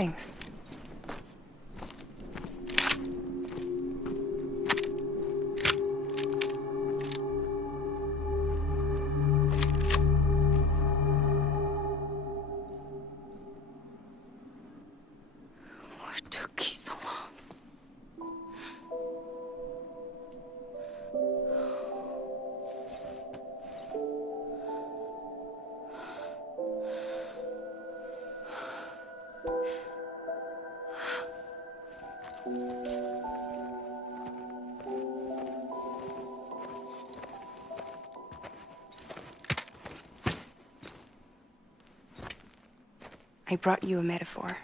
Thanks. What took you so long? I brought you a metaphor.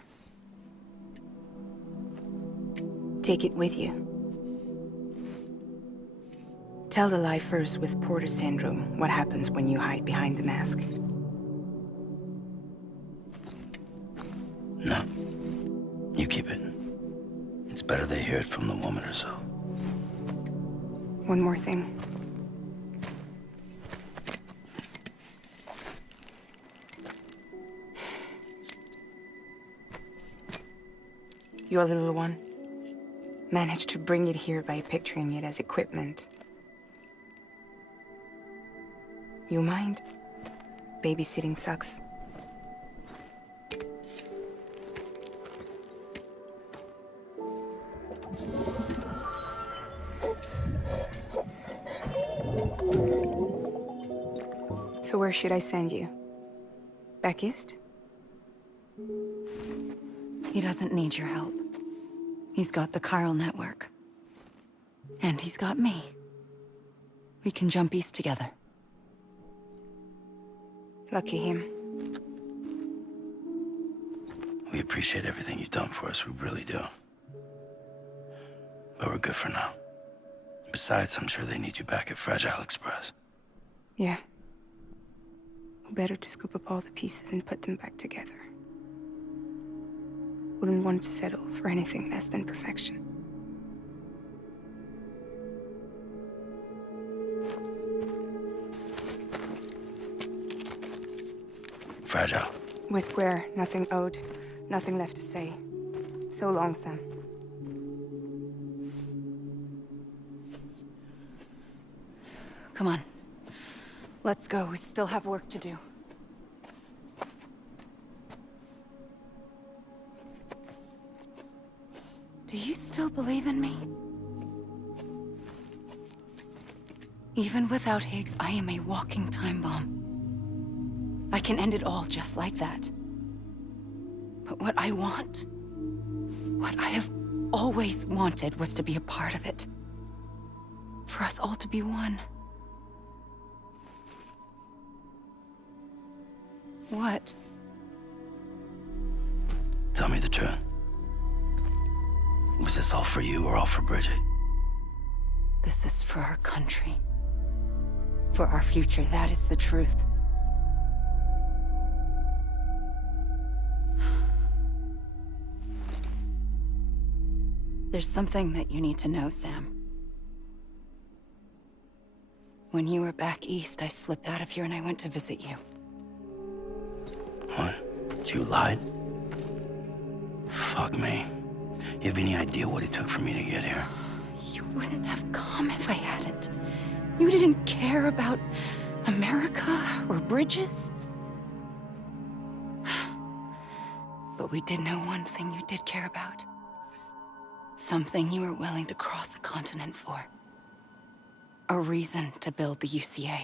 Take it with you. Tell the lifers with Porter syndrome what happens when you hide behind the mask. No. You keep it. It's better they hear it from the woman herself. One more thing. Your little one managed to bring it here by picturing it as equipment. You mind? Babysitting sucks. So where should I send you? Back east? He doesn't need your help. He's got the chiral network. And he's got me. We can jump east together. Lucky him. We appreciate everything you've done for us, we really do. But we're good for now. Besides, I'm sure they need you back at Fragile Express. Yeah. Better to scoop up all the pieces and put them back together. Wouldn't want to settle for anything less than perfection. Fragile. We're square, nothing owed, nothing left to say. So long, Sam. Come on. Let's go. We still have work to do. Do you still believe in me? Even without Higgs, I am a walking time bomb. I can end it all just like that. But what I want, what I have always wanted, was to be a part of it. For us all to be one. What? Tell me the truth. Was this all for you or all for Bridget? This is for our country. For our future, that is the truth. There's something that you need to know, Sam. When you were back east, I slipped out of here and I went to visit you. What? You lied? Fuck me. You have any idea what it took for me to get here? You wouldn't have come if I hadn't. You didn't care about America or bridges. But we did know one thing you did care about. Something you were willing to cross a continent for. A reason to build the UCA.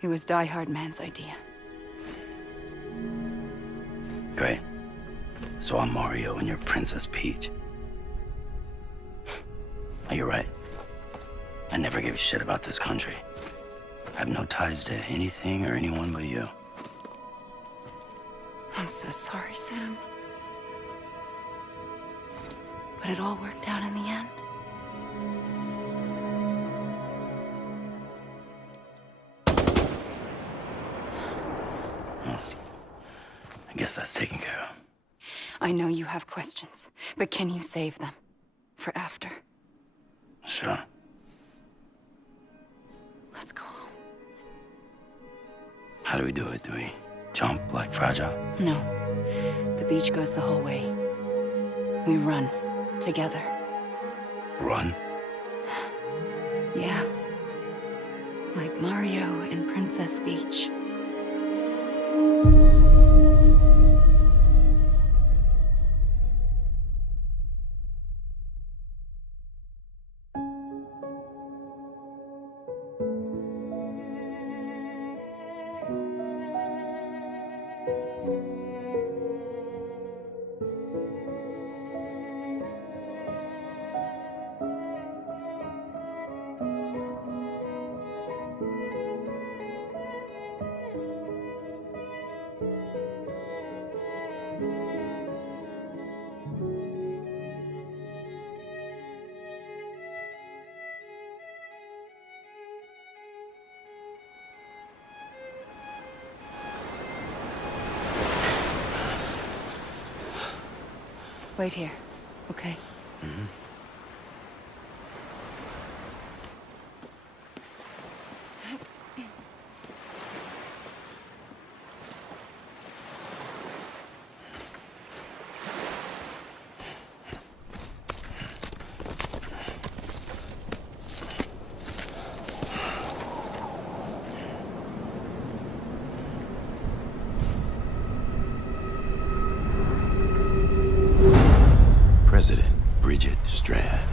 It was Die Hard Man's idea. Great. So I'm Mario and you're Princess Peach. You're right. I never gave a shit about this country. I have no ties to anything or anyone but you. I'm so sorry, Sam. But it all worked out in the end. Well, I guess that's taken care of. I know you have questions, but can you save them? For after? Sure. Let's go home. How do we do it? Do we jump like Fragile? No. The beach goes the whole way. We run. Together. Run? Yeah. Like Mario and Princess Beach. Wait here, okay? Mm-hmm. President Bridget Strand.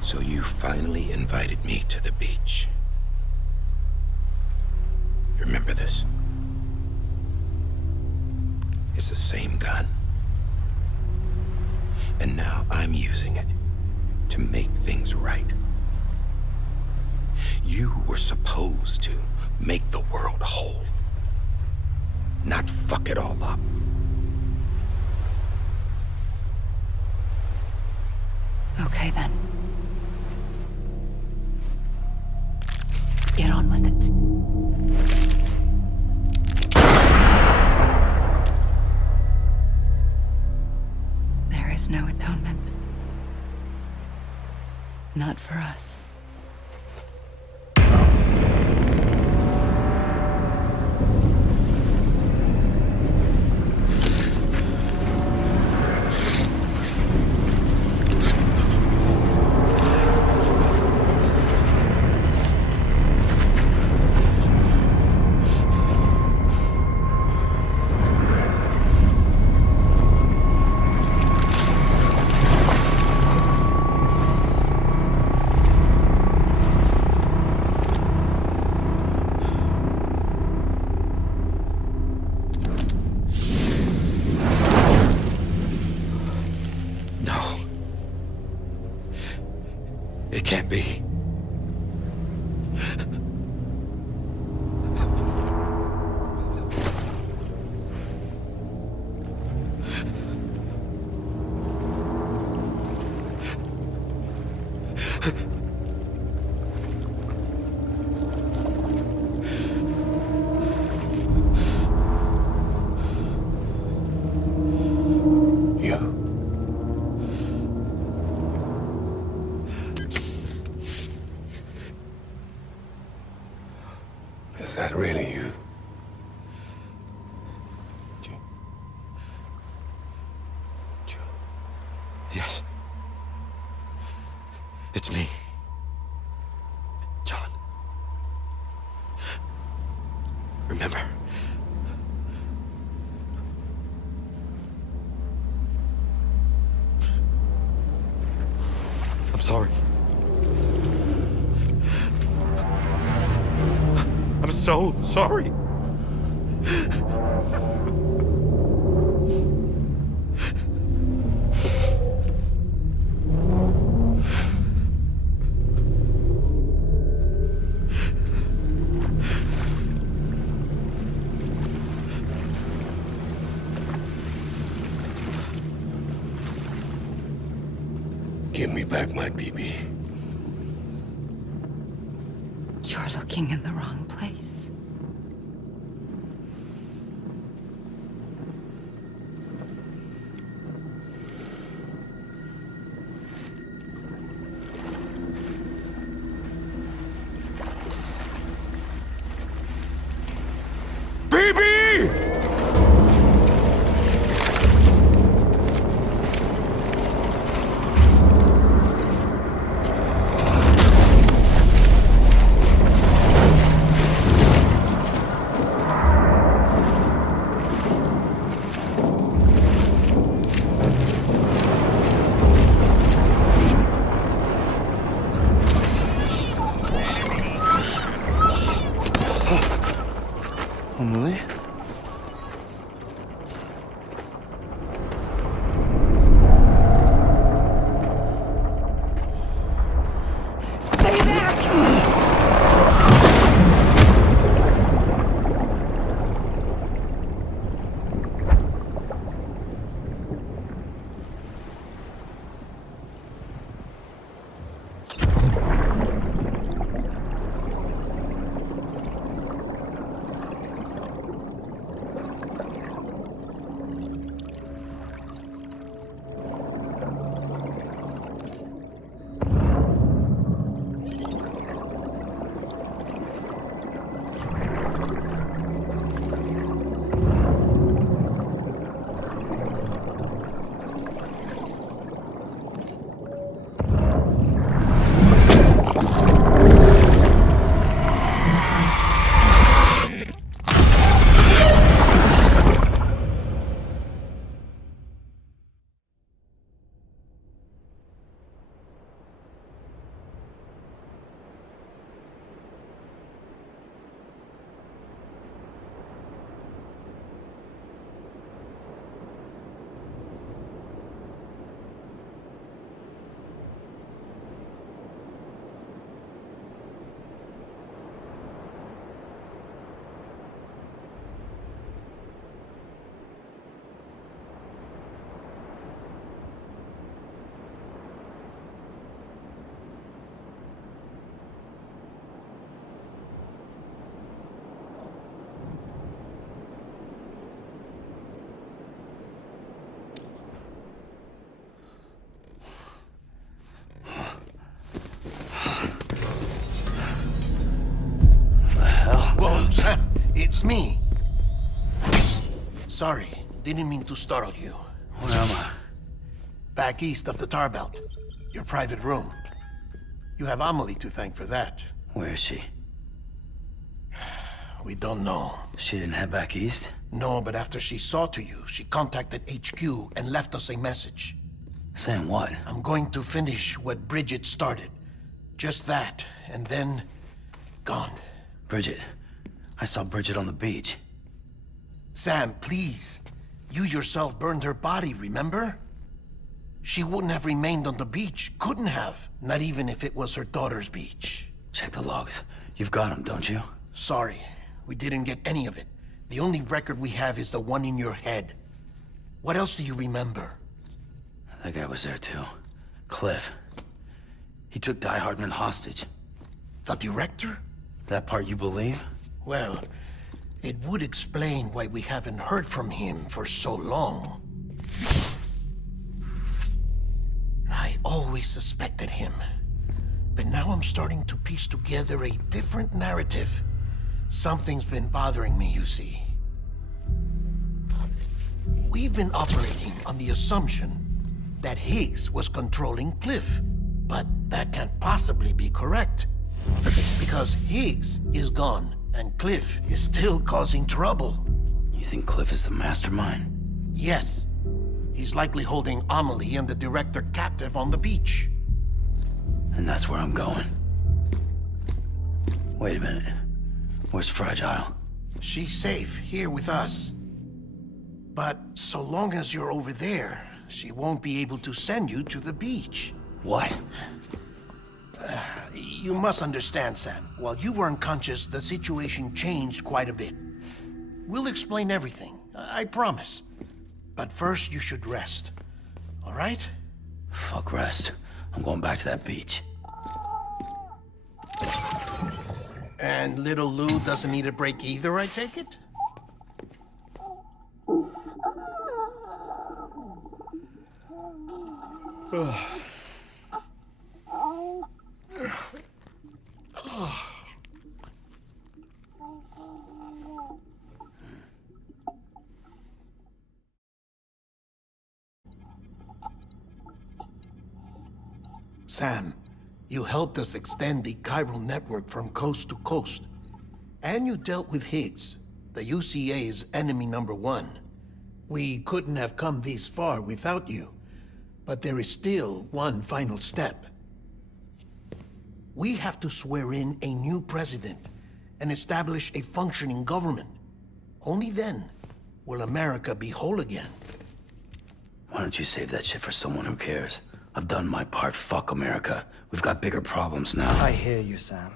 So you finally invited me to the beach. Remember this? It's the same gun. And now I'm using it to make things right. You were supposed to make the world whole, not fuck it all up. Okay, then. Get on with it. There is no atonement. Not for us. It can't be. Is that really you? Yes. It's me. John. Remember? I'm sorry. I'm so sorry. Give me back my BB. You're looking in the wrong place. BB! Emily? Stay back! Whoa, Sam, it's me. Sorry, didn't mean to startle you. Where am I? Back east of the tar belt. Your private room. You have Amelie to thank for that. Where is she? We don't know. She didn't head back east? No, but after she saw to you, she contacted HQ and left us a message. Saying what? I'm going to finish what Bridget started. Just that, and then... gone. Bridget. I saw Bridget on the beach. Sam, please. You yourself burned her body, remember? She wouldn't have remained on the beach. Couldn't have. Not even if it was her daughter's beach. Check the logs. You've got them, don't you? Sorry, we didn't get any of it. The only record we have is the one in your head. What else do you remember? That guy was there too. Cliff. He took Die Hardman hostage. The director? That part you believe? Well, it would explain why we haven't heard from him for so long. I always suspected him. But now I'm starting to piece together a different narrative. Something's been bothering me, you see. We've been operating on the assumption that Higgs was controlling Cliff. But that can't possibly be correct. Because Higgs is gone, and Cliff is still causing trouble. You think Cliff is the mastermind? Yes. He's likely holding Amelie and the director captive on the beach. And that's where I'm going. Wait a minute. Where's Fragile? She's safe here with us. But so long as you're over there, she won't be able to send you to the beach. What? You must understand, Sam. While you were unconscious, the situation changed quite a bit. We'll explain everything, I promise. But first, you should rest. All right? Fuck rest. I'm going back to that beach. And little Lou doesn't need a break either, I take it? Sam, you helped us extend the chiral network from coast to coast. And you dealt with Higgs, the UCA's enemy #1. We couldn't have come this far without you. But there is still one final step. We have to swear in a new president and establish a functioning government. Only then will America be whole again. Why don't you save that shit for someone who cares? I've done my part. Fuck America. We've got bigger problems now. I hear you, Sam.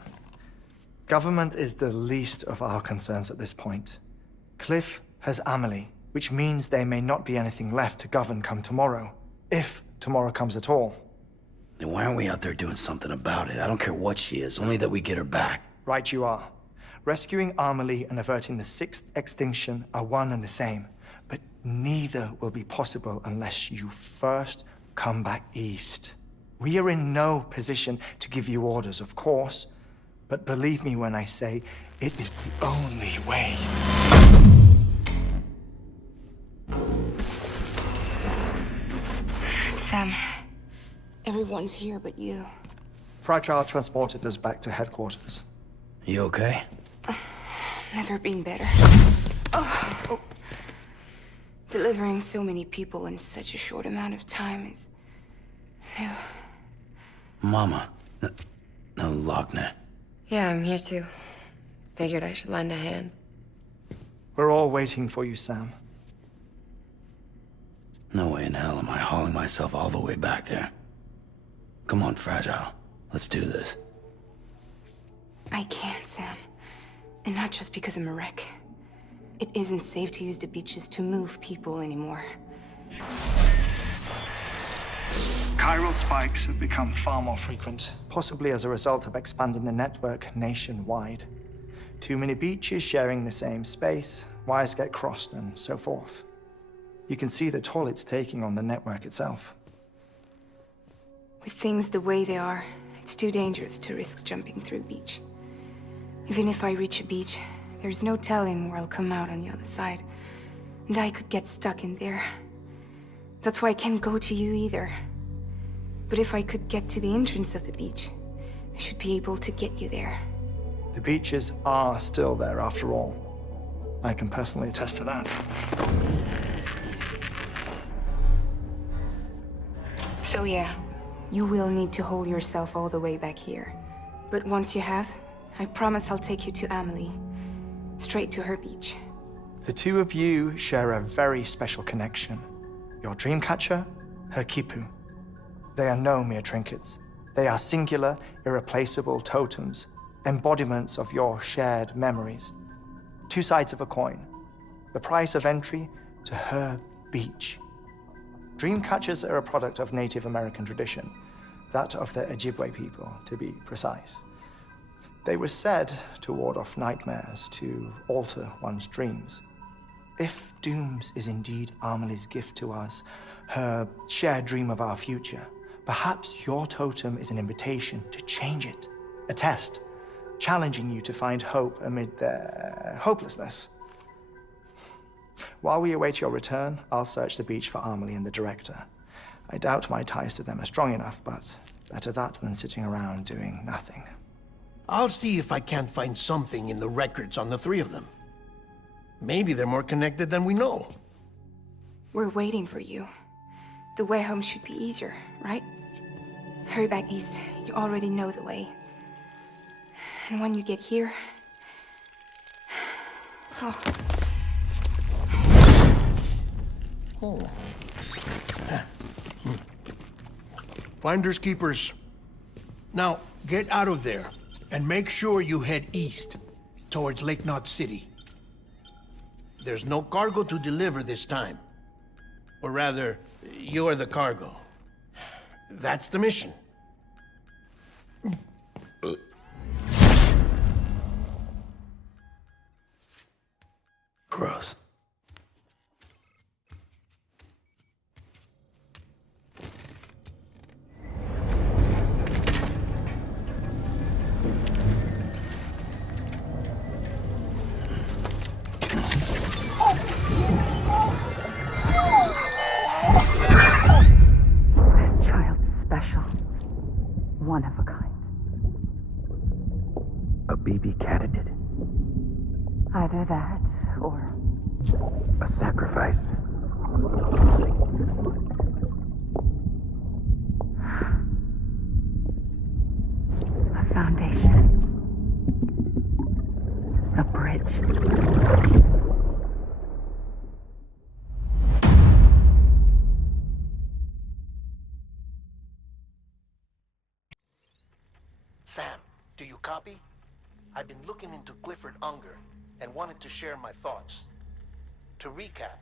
Government is the least of our concerns at this point. Cliff has Amelie, which means there may not be anything left to govern come tomorrow. If tomorrow comes at all. Then why aren't we out there doing something about it? I don't care what she is, only that we get her back. Right you are. Rescuing Amelie and averting the sixth extinction are one and the same. But neither will be possible unless you first come back east. We are in no position to give you orders, of course. But believe me when I say, it is the only way. Sam, everyone's here but you. Fragile transported us back to headquarters. You okay? Never been better. Oh. Delivering so many people in such a short amount of time is new. Mama. No, Lochner. Yeah, I'm here too. Figured I should lend a hand. We're all waiting for you, Sam. No way in hell am I hauling myself all the way back there. Come on, Fragile. Let's do this. I can't, Sam. And not just because I'm a wreck. It isn't safe to use the beaches to move people anymore. Chiral spikes have become far more frequent. Possibly as a result of expanding the network nationwide. Too many beaches sharing the same space, wires get crossed, and so forth. You can see the toll it's taking on the network itself. With things the way they are, it's too dangerous to risk jumping through a beach. Even if I reach a beach, there's no telling where I'll come out on the other side. And I could get stuck in there. That's why I can't go to you either. But if I could get to the entrance of the beach, I should be able to get you there. The beaches are still there after all. I can personally attest to that. So yeah, you will need to hold yourself all the way back here. But once you have, I promise I'll take you to Amelie. Straight to her beach. The two of you share a very special connection. Your dreamcatcher, her Kipu. They are no mere trinkets. They are singular, irreplaceable totems, embodiments of your shared memories. Two sides of a coin. The price of entry to her beach. Dreamcatchers are a product of Native American tradition, that of the Ojibwe people, to be precise. They were said to ward off nightmares, to alter one's dreams. If Dooms is indeed Amelie's gift to us, her shared dream of our future, perhaps your totem is an invitation to change it. A test, challenging you to find hope amid their hopelessness. While we await your return, I'll search the beach for Amelie and the director. I doubt my ties to them are strong enough, but better that than sitting around doing nothing. I'll see if I can't find something in the records on the three of them. Maybe they're more connected than we know. We're waiting for you. The way home should be easier, right? Hurry back east. You already know the way. And when you get here... Oh. Oh. Finders keepers. Now, get out of there, and make sure you head east, towards Lake Knot City. There's no cargo to deliver this time. Or rather, you're the cargo. That's the mission. Gross. One of a kind. A baby candidate. Either that, or... A sacrifice. a foundation. A bridge. Sam, do you copy? I've been looking into Clifford Unger and wanted to share my thoughts. To recap,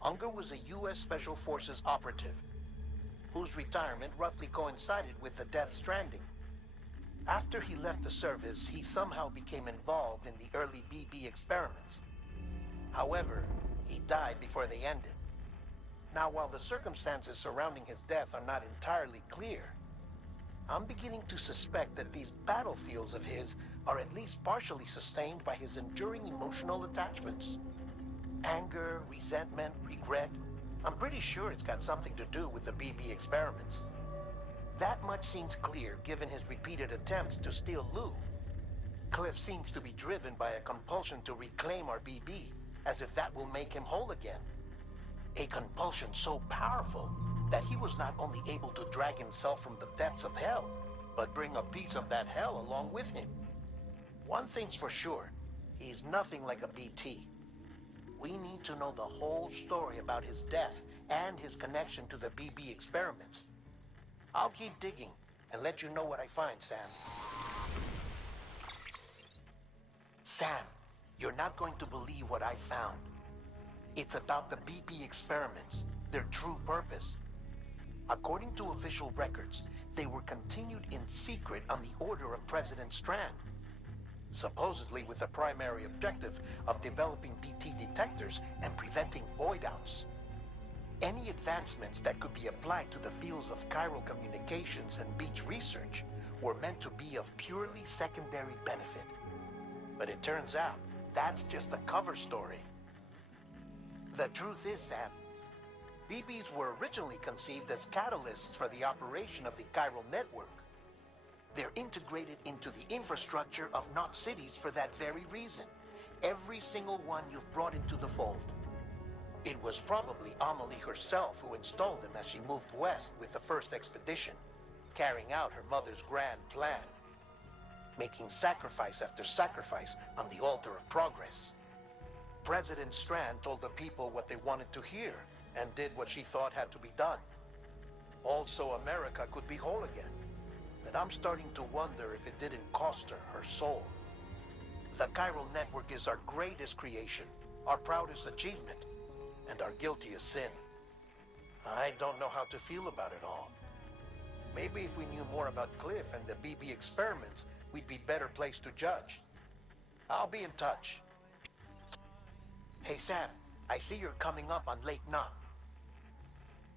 Unger was a U.S. Special Forces operative whose retirement roughly coincided with the Death Stranding. After he left the service, he somehow became involved in the early BB experiments. However, he died before they ended. Now, while the circumstances surrounding his death are not entirely clear, I'm beginning to suspect that these battlefields of his are at least partially sustained by his enduring emotional attachments. Anger, resentment, regret. I'm pretty sure it's got something to do with the BB experiments. That much seems clear given his repeated attempts to steal Lou. Cliff seems to be driven by a compulsion to reclaim our BB, as if that will make him whole again. A compulsion so powerful that he was not only able to drag himself from the depths of hell, but bring a piece of that hell along with him. One thing's for sure, he's nothing like a BT. We need to know the whole story about his death and his connection to the BB experiments. I'll keep digging and let you know what I find, Sam. Sam, you're not going to believe what I found. It's about the BB experiments, their true purpose. According to official records, they were continued in secret on the order of President Strand, supposedly with the primary objective of developing BT detectors and preventing void-outs. Any advancements that could be applied to the fields of chiral communications and beach research were meant to be of purely secondary benefit. But it turns out, that's just a cover story. The truth is, Sam, BBs were originally conceived as catalysts for the operation of the chiral network. They're integrated into the infrastructure of Knot cities for that very reason. Every single one you've brought into the fold. It was probably Amelie herself who installed them as she moved west with the first expedition, carrying out her mother's grand plan, making sacrifice after sacrifice on the altar of progress. President Strand told the people what they wanted to hear and did what she thought had to be done. Also, America could be whole again. But I'm starting to wonder if it didn't cost her her soul. The chiral network is our greatest creation, our proudest achievement, and our guiltiest sin. I don't know how to feel about it all. Maybe if we knew more about Cliff and the BB experiments, we'd be better placed to judge. I'll be in touch. Hey Sam, I see you're coming up on Lake Knot.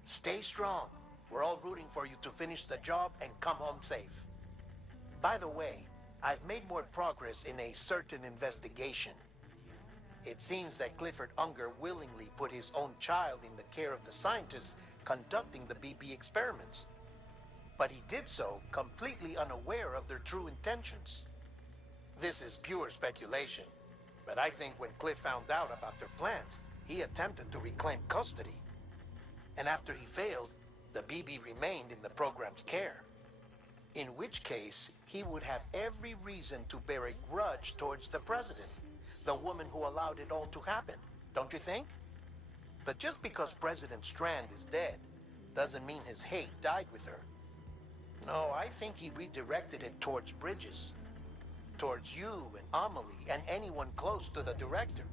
Stay strong. We're all rooting for you to finish the job and come home safe. By the way, I've made more progress in a certain investigation. It seems that Clifford Unger willingly put his own child in the care of the scientists conducting the BB experiments. But he did so completely unaware of their true intentions. This is pure speculation, but I think when Cliff found out about their plans, he attempted to reclaim custody. And after he failed, the BB remained in the program's care. In which case, he would have every reason to bear a grudge towards the president, the woman who allowed it all to happen, don't you think? But just because President Strand is dead, doesn't mean his hate died with her. No, I think he redirected it towards Bridges, towards you and Amelie and anyone close to the director.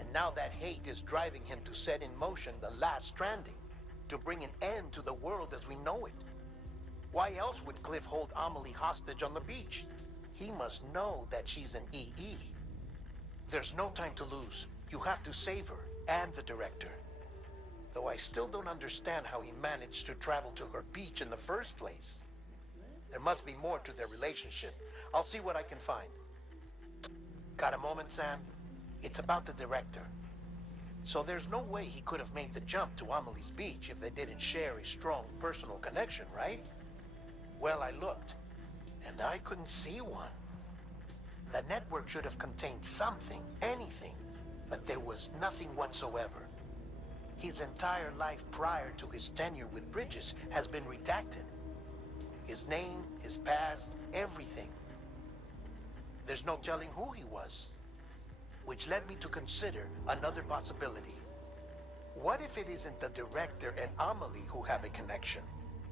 And now that hate is driving him to set in motion the last Stranding, to bring an end to the world as we know it. Why else would Cliff hold Amelie hostage on the beach? He must know that she's an EE. There's no time to lose. You have to save her and the director. Though I still don't understand how he managed to travel to her beach in the first place. There must be more to their relationship. I'll see what I can find. Got a moment, Sam? It's about the director. So there's no way he could have made the jump to Amelie's beach if they didn't share a strong personal connection, right? Well, I looked, and I couldn't see one. The network should have contained something, anything, but there was nothing whatsoever. His entire life prior to his tenure with Bridges has been redacted. His name, his past, everything. There's no telling who he was. Which led me to consider another possibility. What if it isn't the director and Amelie who have a connection,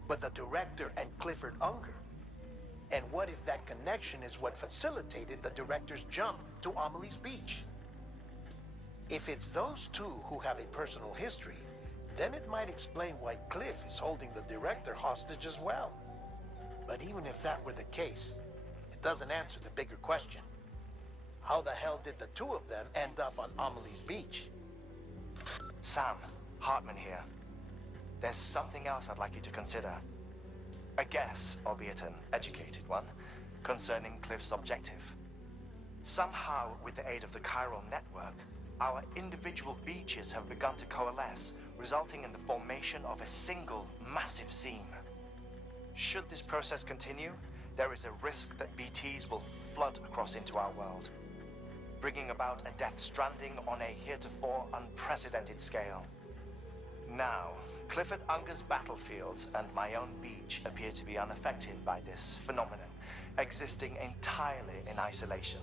but the director and Clifford Unger? And what if that connection is what facilitated the director's jump to Amelie's Beach? If it's those two who have a personal history, then it might explain why Cliff is holding the director hostage as well. But even if that were the case, it doesn't answer the bigger question. How the hell did the two of them end up on Amelie's Beach? Sam, Hartman here. There's something else I'd like you to consider. A guess, albeit an educated one, concerning Cliff's objective. Somehow, with the aid of the chiral network, our individual beaches have begun to coalesce, resulting in the formation of a single massive seam. Should this process continue, there is a risk that BTs will flood across into our world, bringing about a death stranding on a heretofore unprecedented scale. Now, Clifford Unger's battlefields and my own beach appear to be unaffected by this phenomenon, existing entirely in isolation.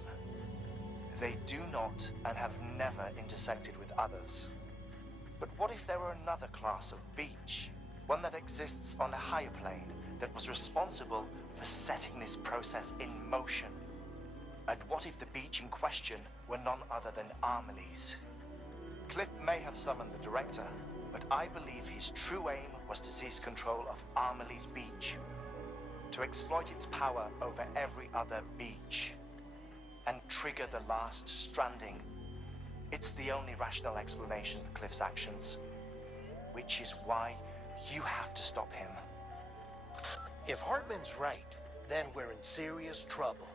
They do not and have never intersected with others. But what if there were another class of beach, one that exists on a higher plane, that was responsible for setting this process in motion? And what if the beach in question were none other than Amelie's? Cliff may have summoned the director, but I believe his true aim was to seize control of Amelie's Beach, to exploit its power over every other beach, and trigger the last stranding. It's the only rational explanation for Cliff's actions, which is why you have to stop him. If Hartman's right, then we're in serious trouble.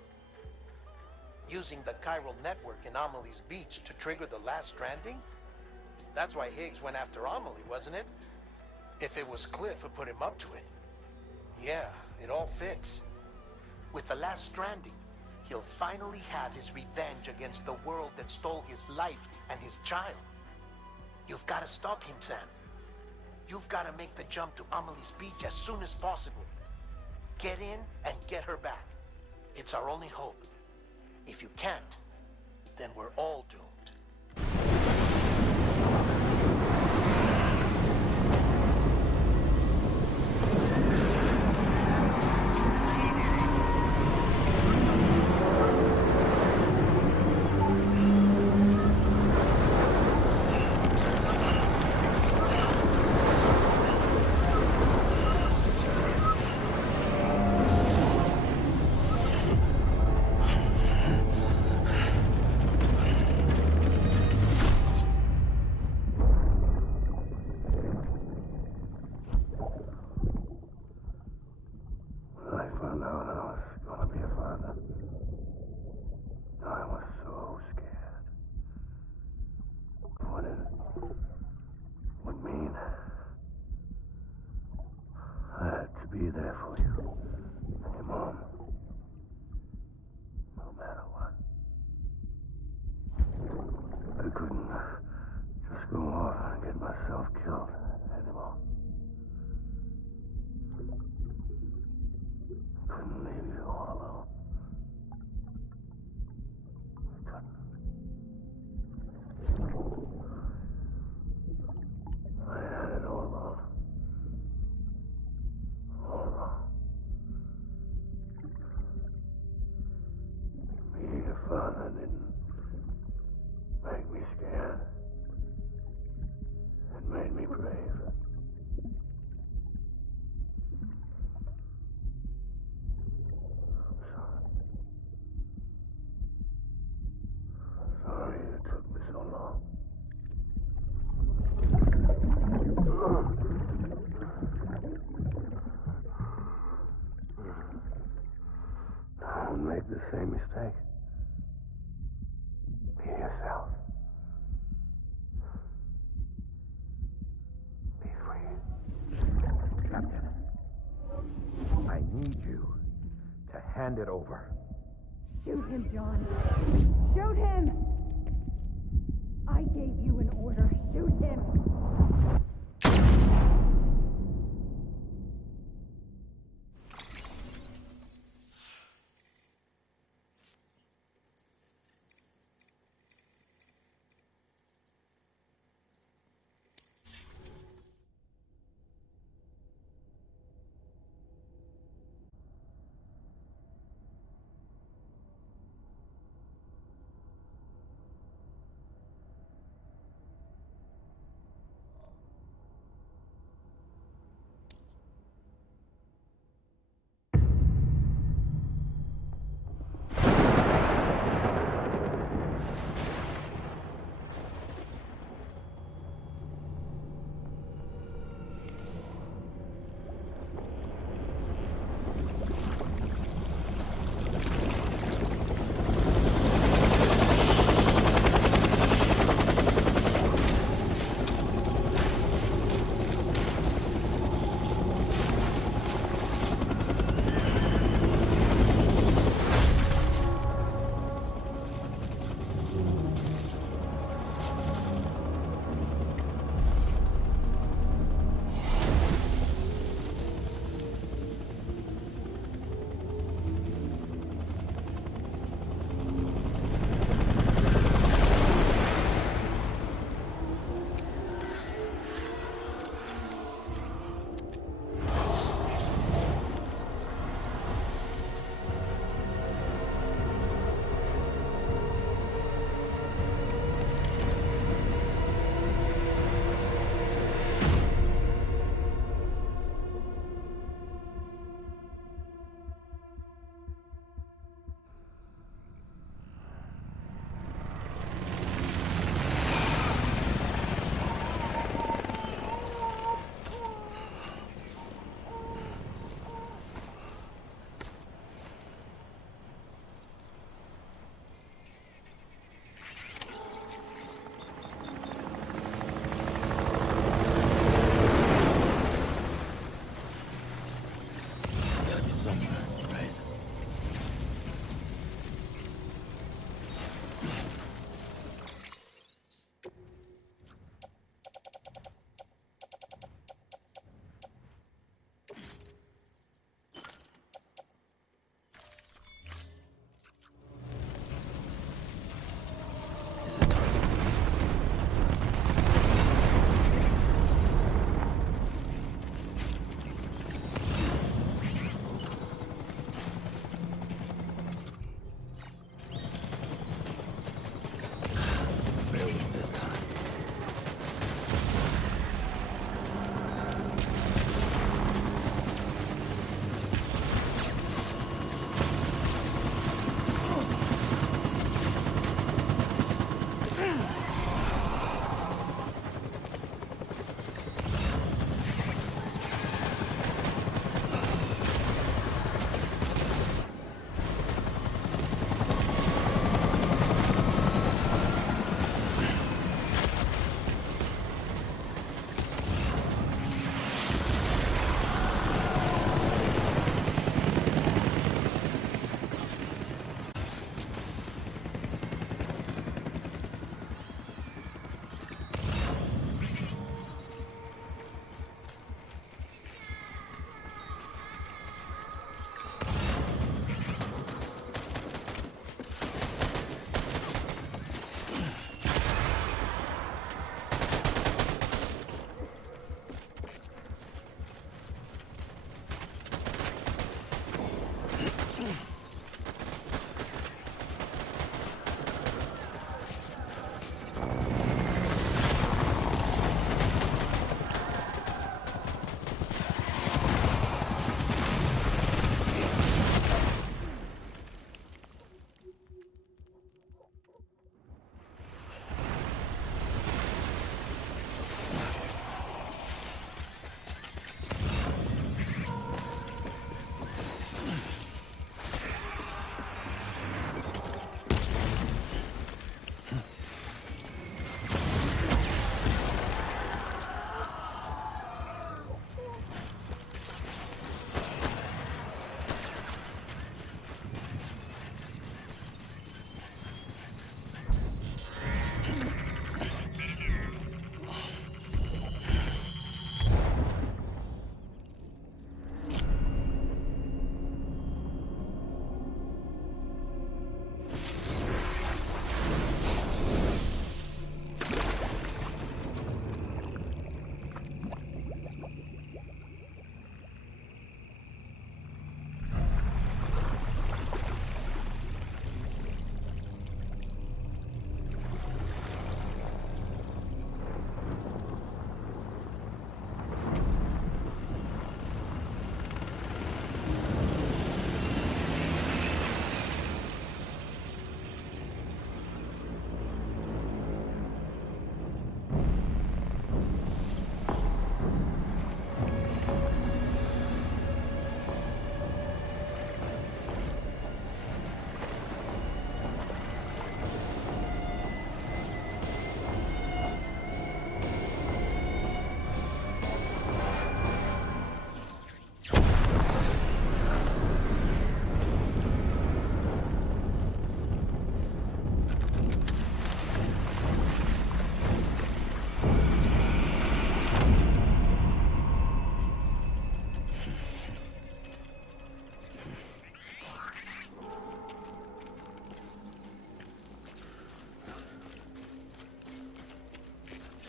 Using the chiral network in Amelie's Beach to trigger the last stranding? That's why Higgs went after Amelie, wasn't it? If it was Cliff who put him up to it. Yeah, it all fits. With the last stranding, he'll finally have his revenge against the world that stole his life and his child. You've got to stop him, Sam. You've got to make the jump to Amelie's Beach as soon as possible. Get in and get her back. It's our only hope. If you can't, then we're all doomed. Be there for you, your mom, no matter what. I couldn't just go off and get myself killed anymore. Couldn't leave you all alone. Couldn't. I had it all wrong. Being a father didn't make me scared. It made me brave. I'm sorry. Sorry it took me so long. Don't make the same mistake. Be yourself. Be free. Captain, I need you to hand it over. Shoot him, John. Shoot him! I gave you an order. Shoot him!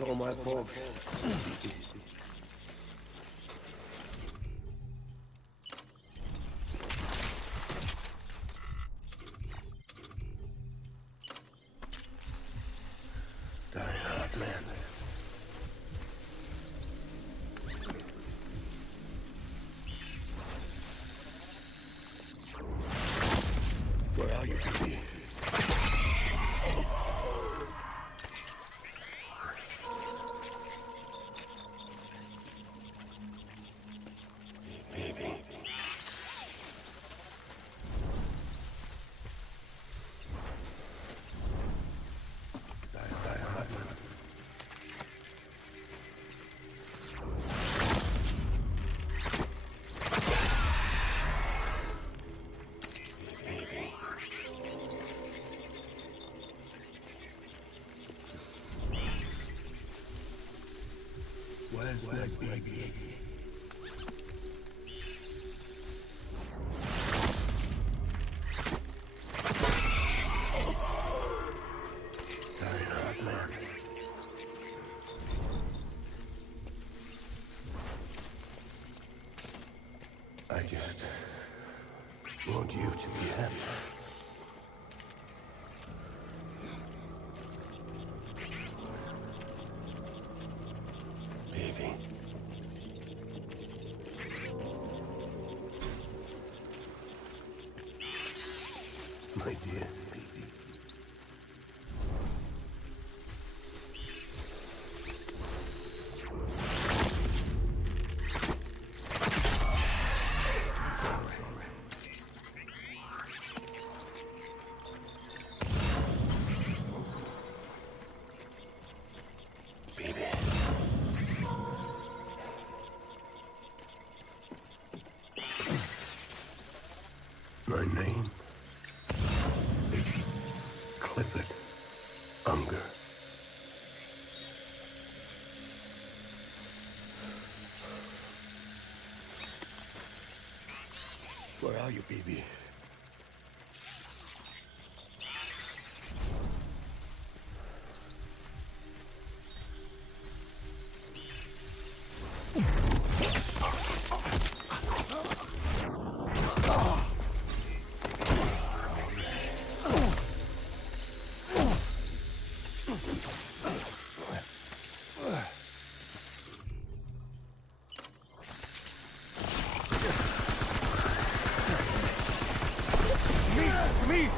all my fault. Die hard, man. Where are you, baby? Baby. Die hard, man. Where's my baby? Die hard, man. I just want you to be happy. Baby. My dear baby. Baby. My name is Clifford Unger. Where are you, baby? Me!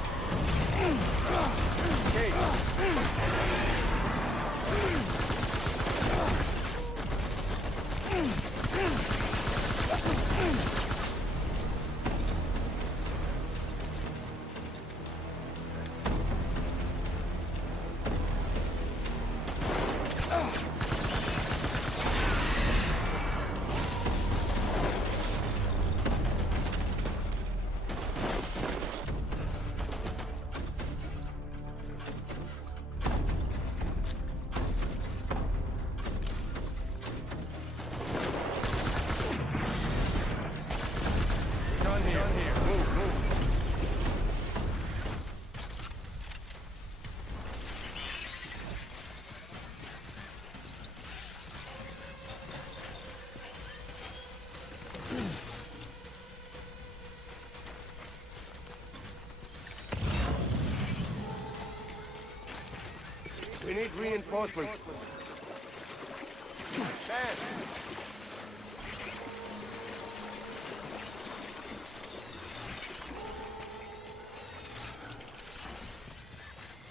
We need reinforcements. Man!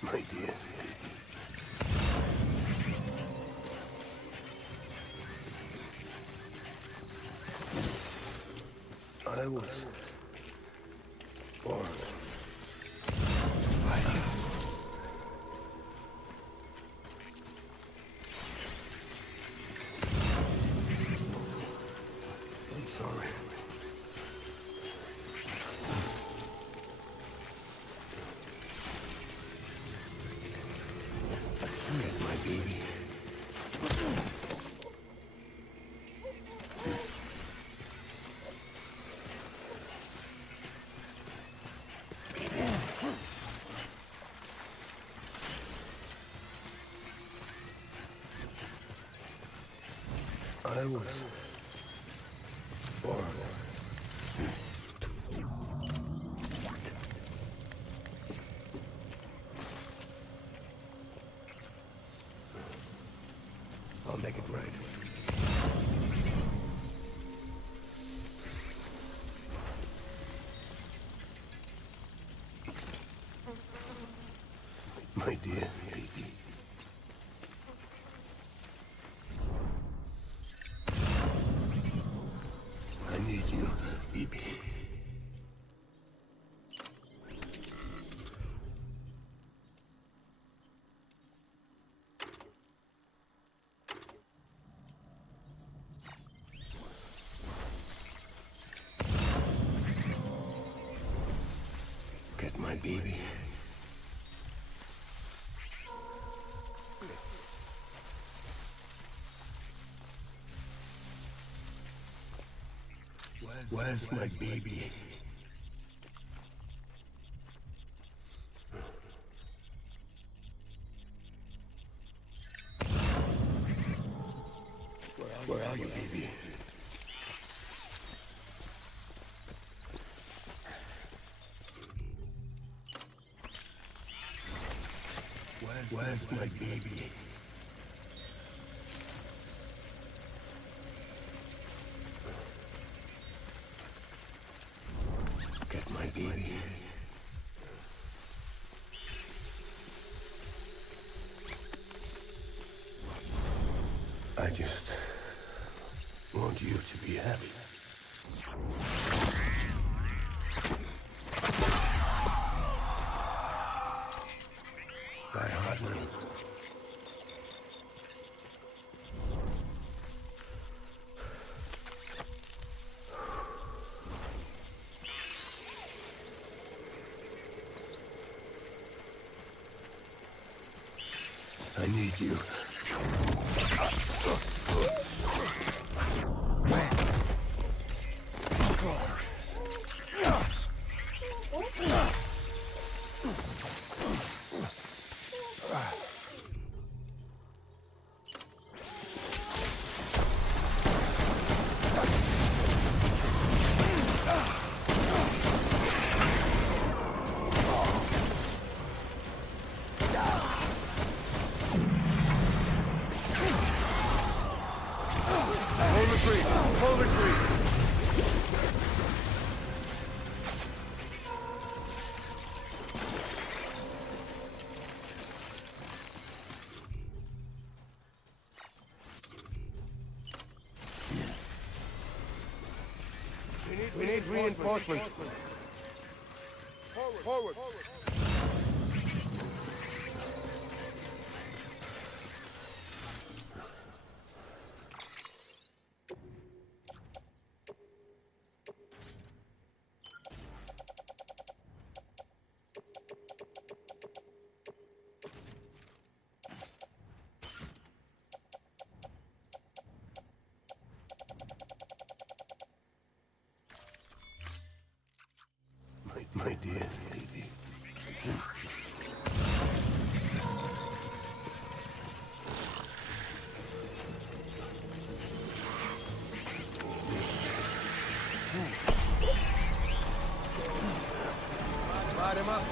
My dear. I was born by you. I'm sorry. Where's my baby? I was born to feel. I'll make it right. My dear baby. I need you, baby. Get my baby. Where's my baby? Where are you, baby? Where's my baby? Get my baby. I just want you to be happy. Die hard now. I need you. We need reinforcements. Forward. My dear baby. Light him up.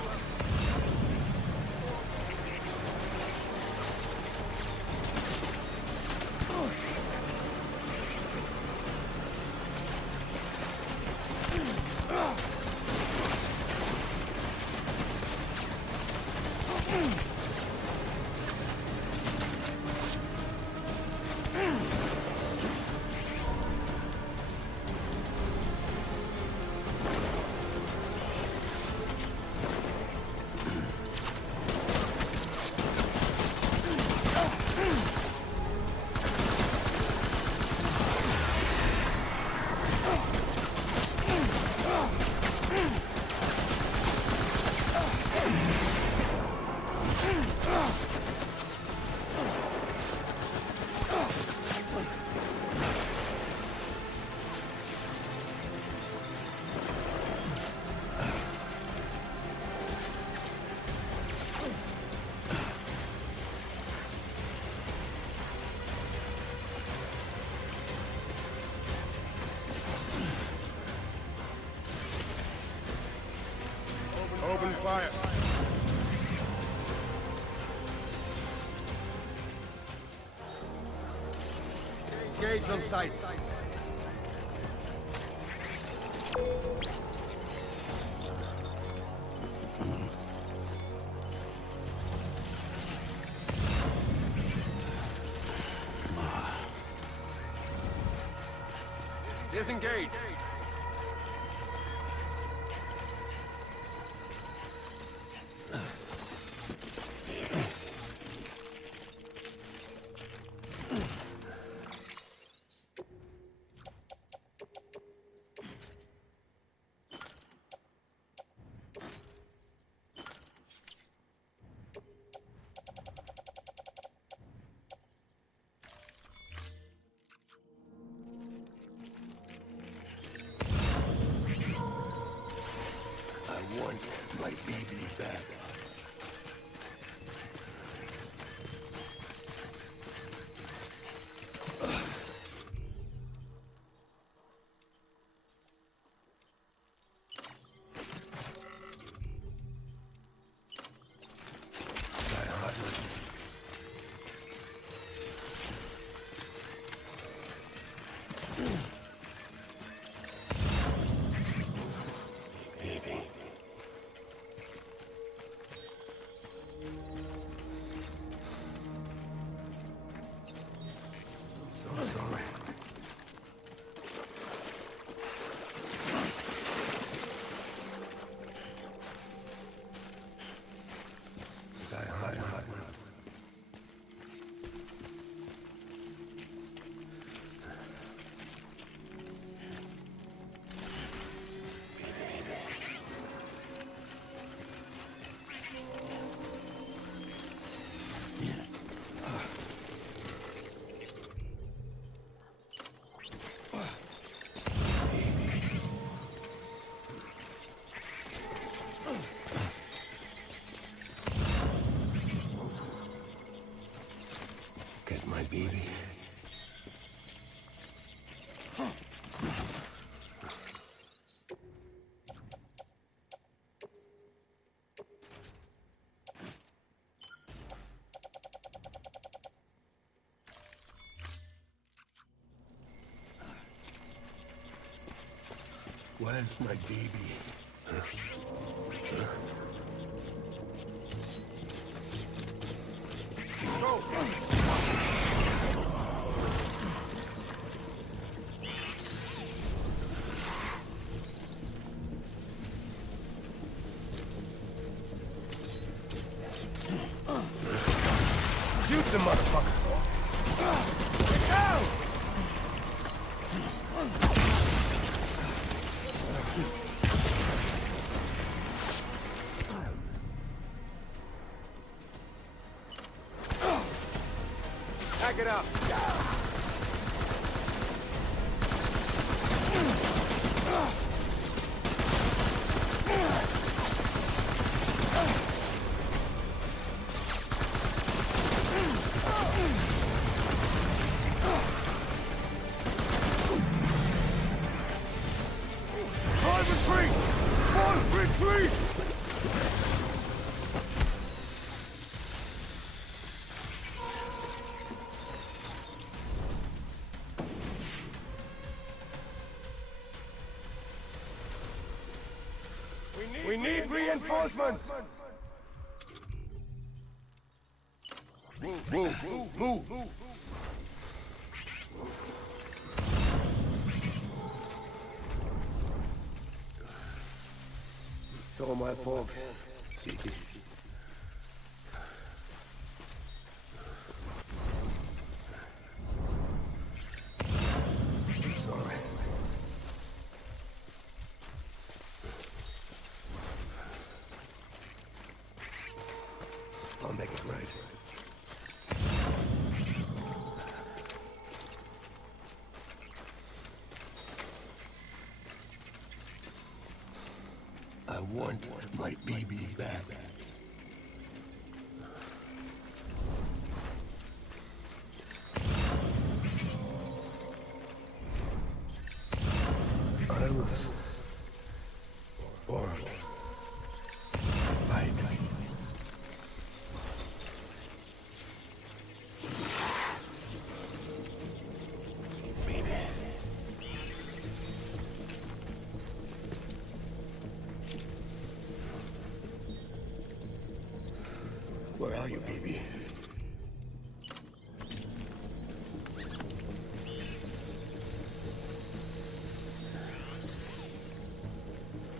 fire. Engage on sight. Disengage. I want my baby back. Get my baby. Where's my baby? Shoot the motherfucker. Get down! Back it up. Retreat! Retreat! We need reinforcements! Move! It's all my fault. Sorry. I'll make it right. I want my baby back. I was born Where are you, baby?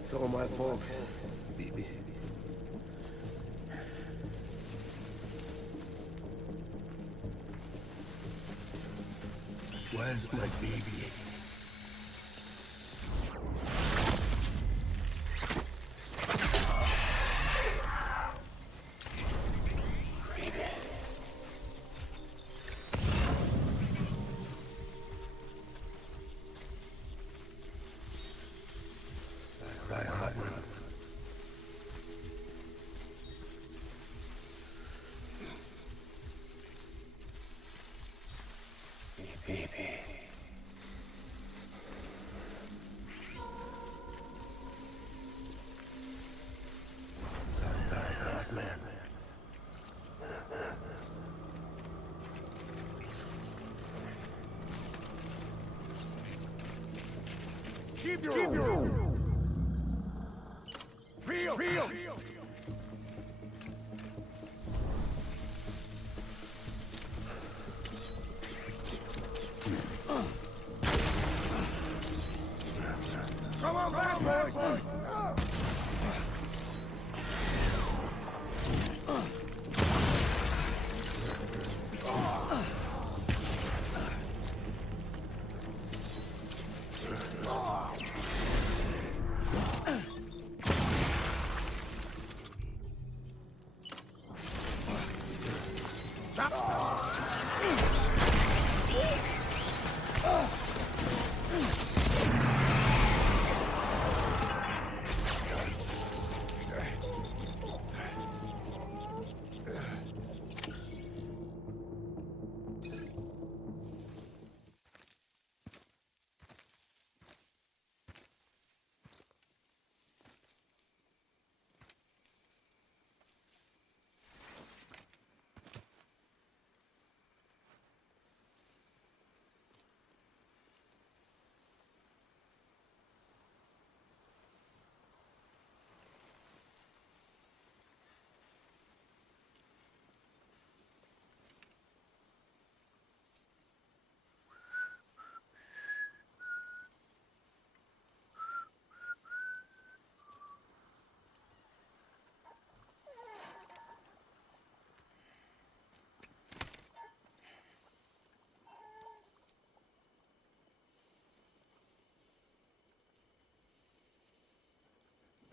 It's all my fault, baby. Where's my baby? Right, Hartman. Baby. Right, Hartman. Keep your Real. Come on back, boys.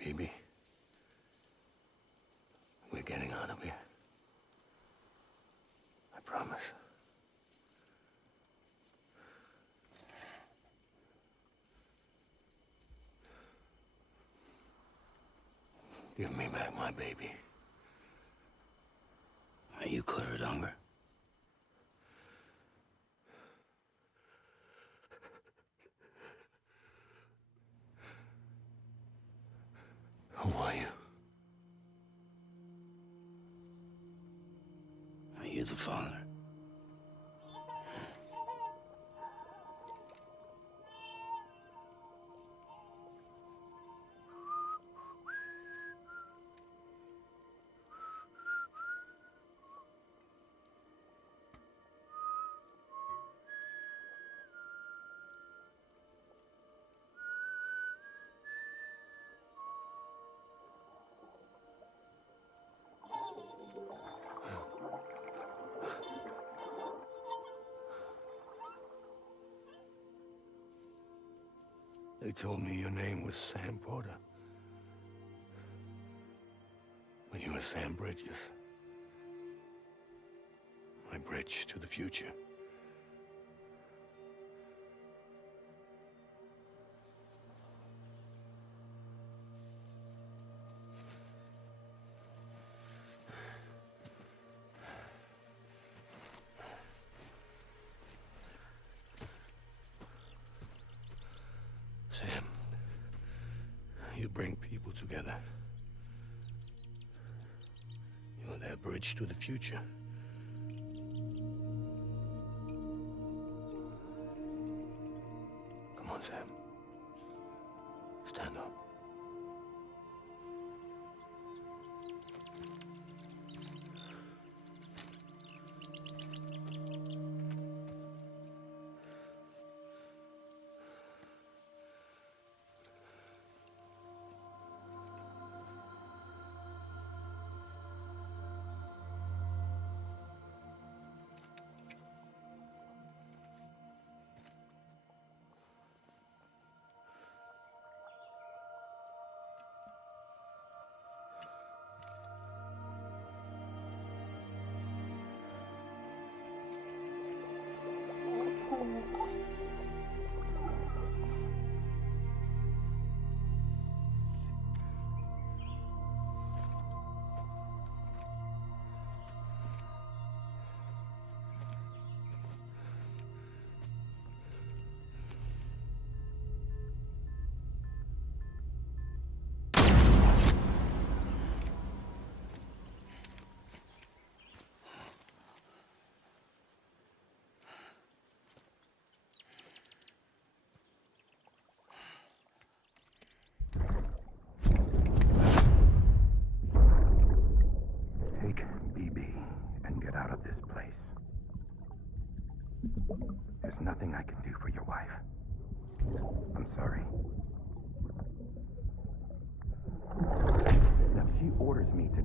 Baby, we're getting out of here. I promise. Give me back my baby. Are you Clifford Unger? Who are you? Are you the father? They told me your name was Sam Porter. But you were Sam Bridges. My bridge to the future. Sam, you bring people together. You're their bridge to the future. Come on, Sam. Stand up.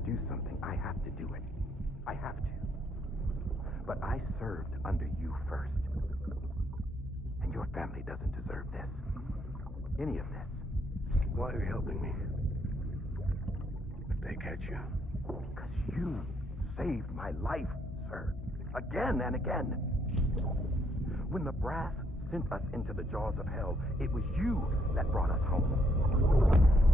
do something, I have to do it. I have to. But I served under you first. And your family doesn't deserve this. Any of this. Why are you helping me? If they catch you. Because you saved my life, sir. Again and again. When the brass sent us into the jaws of hell, it was you that brought us home.